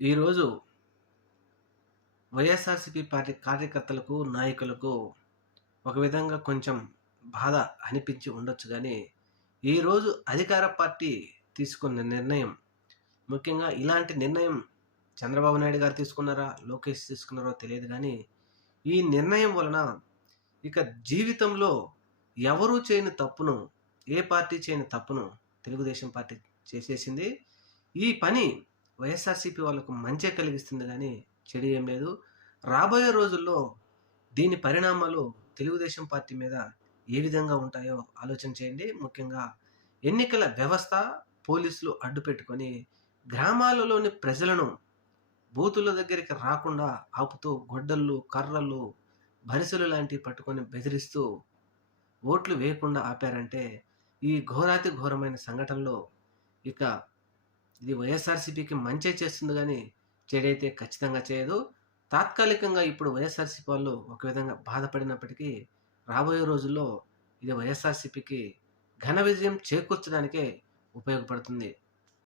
ఈరోజు వైఎస్ఆర్‌సీపీ పార్టీ కార్యకర్తలకు, నాయకులకు ఒక విధంగా కొంచెం బాధ అనిపించి ఉండొచ్చు గానీ, ఈరోజు అధికార పార్టీ తీసుకున్న నిర్ణయం, ముఖ్యంగా ఇలాంటి నిర్ణయం చంద్రబాబు నాయుడు గారు తీసుకున్నారా? లోకేష్ తీసుకున్నారో తెలియదు గానీ, ఈ నిర్ణయం వలన ఇక జీవితంలో ఎవరు చేయని తప్పును, ఏ పార్టీ చేయని తప్పును తెలుగుదేశం పార్టీ చేసేసింది. ఈ పని వైఎస్ఆర్‌సీపీ వాళ్ళకు మంచే కలిగిస్తుంది గానీ, చెడు ఏం లేదు. రాబోయే రోజుల్లో దీని పరిణామాలు తెలుగుదేశం పార్టీ మీద ఏ విధంగా ఉంటాయో ఆలోచన చేయండి. ముఖ్యంగా ఎన్నికల వ్యవస్థ, పోలీసులు అడ్డుపెట్టుకొని గ్రామాలలోని ప్రజలను బూతుల దగ్గరికి రాకుండా ఆపుతూ గొడ్డళ్ళు, కర్రలు, బరిసెలు లాంటివి పట్టుకొని బెదిరిస్తూ ఓట్లు వేయకుండా ఆపారంటే, ఈ ఘోరాతి ఘోరమైన సంఘటనలో ఇక ఇది వైఎస్ఆర్‌సీపీకి మంచే చేస్తుంది గానీ, చెడైతే ఖచ్చితంగా చేయదు. తాత్కాలికంగా ఇప్పుడు వైఎస్ఆర్‌సీపీ వాళ్ళు ఒక విధంగా బాధపడినప్పటికీ, రాబోయే రోజుల్లో ఇది వైఎస్ఆర్‌సీపీకి ఘన విజయం చేకూర్చడానికే ఉపయోగపడుతుంది.